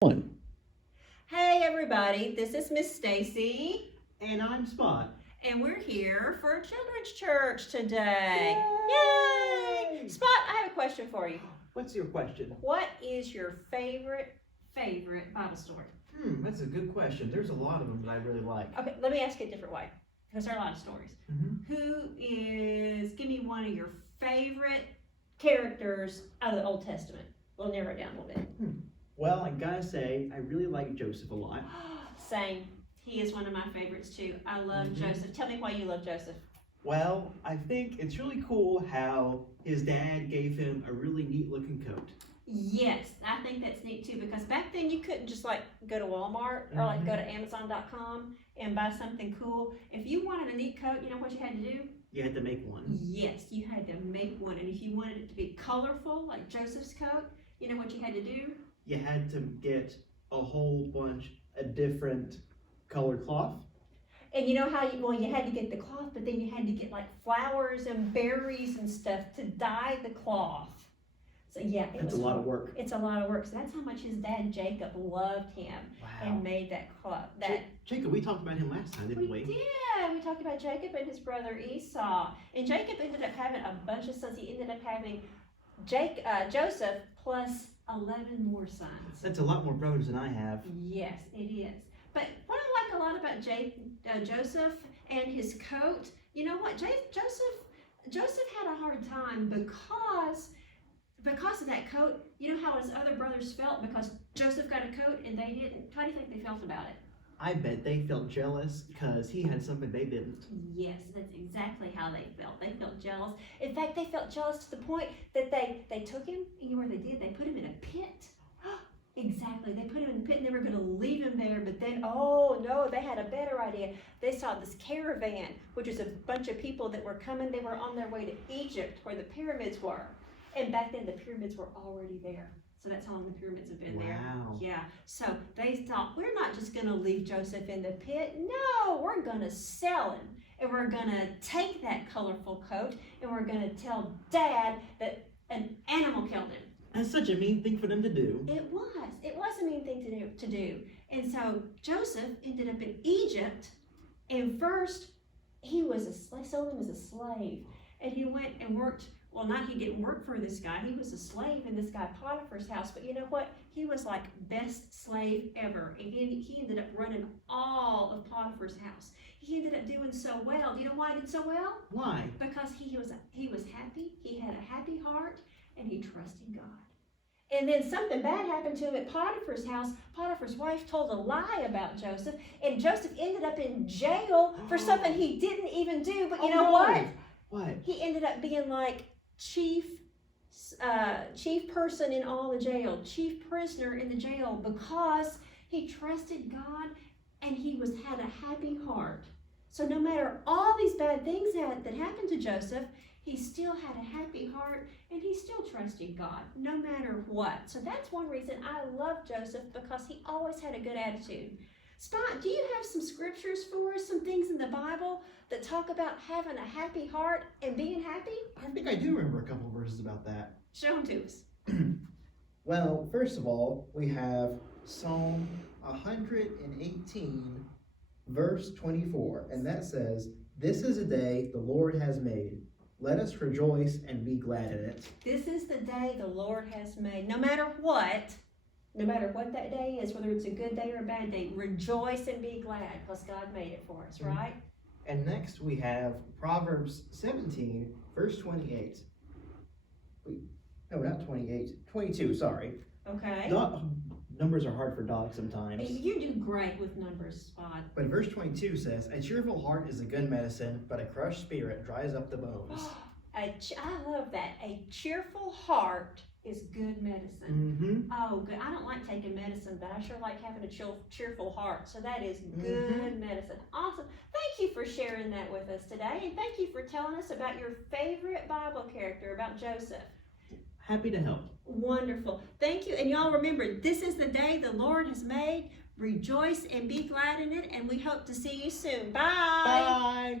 One. Hey everybody, this is Miss Stacy, And I'm Spot. and we're here for Children's Church today. Yay! Yay! Spot, I have a question for you. What's your question? What is your favorite Bible story? That's a good question. There's a lot of them that I really like. Okay, let me ask it a different way, because there are a lot of stories. Mm-hmm. Give me one of your favorite characters out of the Old Testament. We'll narrow it down a little bit. Well, I gotta say, I really like Joseph a lot. Same. He is one of my favorites too. I love Joseph. Tell me why you love Joseph. Well, I think it's really cool how his dad gave him a really neat looking coat. Yes, I think that's neat too, because back then you couldn't just like go to Walmart or like go to Amazon.com and buy something cool. If you wanted a neat coat, you know what you had to do? You had to make one. Yes, you had to make one. And if you wanted it to be colorful, like Joseph's coat, you know what you had to do? You had to get a whole bunch of different colored cloth. And you know how you had to get the cloth, but then you had to get like flowers and berries and stuff to dye the cloth. So yeah, That's a lot of work. It's a lot of work. So that's how much his dad Jacob loved him and made that cloth. Jacob, we talked about him last time, didn't we? We did. We talked about Jacob and his brother Esau. And Jacob ended up having a bunch of sons. He ended up having Joseph plus 11 more sons. That's a lot more brothers than I have. Yes, it is. But what I like a lot about Joseph and his coat, you know what? Joseph had a hard time because of that coat. You know how his other brothers felt because Joseph got a coat and they didn't? How do you think they felt about it? I bet they felt jealous because he had something they didn't. Yes, that's exactly how they felt. They felt jealous. In fact, they felt jealous to the point that they took him, and you know what they did? They put him in a pit. Exactly. They put him in the pit and they were going to leave him there, but then, oh no, they had a better idea. They saw this caravan, which was a bunch of people that were coming. They were on their way to Egypt where the pyramids were. And back then the pyramids were already there. So that's how long the pyramids have been there. Wow. Yeah. So they thought, we're not just going to leave Joseph in the pit. No, we're going to sell him. And we're going to take that colorful coat and we're going to tell Dad that an animal killed him. That's such a mean thing for them to do. It was a mean thing to do. And so Joseph ended up in Egypt, and first they sold him as a slave. And he went and worked, he didn't work for this guy, he was a slave in this guy Potiphar's house. But you know what? He was like best slave ever. And he ended up running all of Potiphar's house. He ended up doing so well. Do you know why he did so well? Why? Because he was happy, he had a happy heart, and he trusted God. And then something bad happened to him at Potiphar's house. Potiphar's wife told a lie about Joseph, and Joseph ended up in jail for something he didn't even do. But you know what? What? He ended up being like chief person in all the jail, chief prisoner in the jail, because he trusted God and he had a happy heart. So no matter all these bad things that happened to Joseph, he still had a happy heart and he still trusted God no matter what. So that's one reason I love Joseph, because he always had a good attitude. Spot, do you have some scriptures for us, some things in the Bible that talk about having a happy heart and being happy? I think I do remember a couple verses about that. Show them to us. Well, first of all, we have Psalm 118, verse 24, and that says, "This is a day the Lord has made. Let us rejoice and be glad in it." This is the day the Lord has made. No matter what that day is, whether it's a good day or a bad day, rejoice and be glad because God made it for us, right? And next we have Proverbs 17, verse 28. No, not 28, 22, sorry. Okay. Numbers are hard for dogs sometimes. You do great with numbers, Spot. But verse 22 says, "A cheerful heart is a good medicine, but a crushed spirit dries up the bones." I love that. A cheerful heart is good medicine. Oh, good. I don't like taking medicine, but I sure like having a cheerful heart. So that is good medicine. Awesome. Thank you for sharing that with us today. And thank you for telling us about your favorite Bible character, about Joseph. Happy to help. Wonderful. Thank you. And y'all remember, this is the day the Lord has made. Rejoice and be glad in it. And we hope to see you soon. Bye. Bye.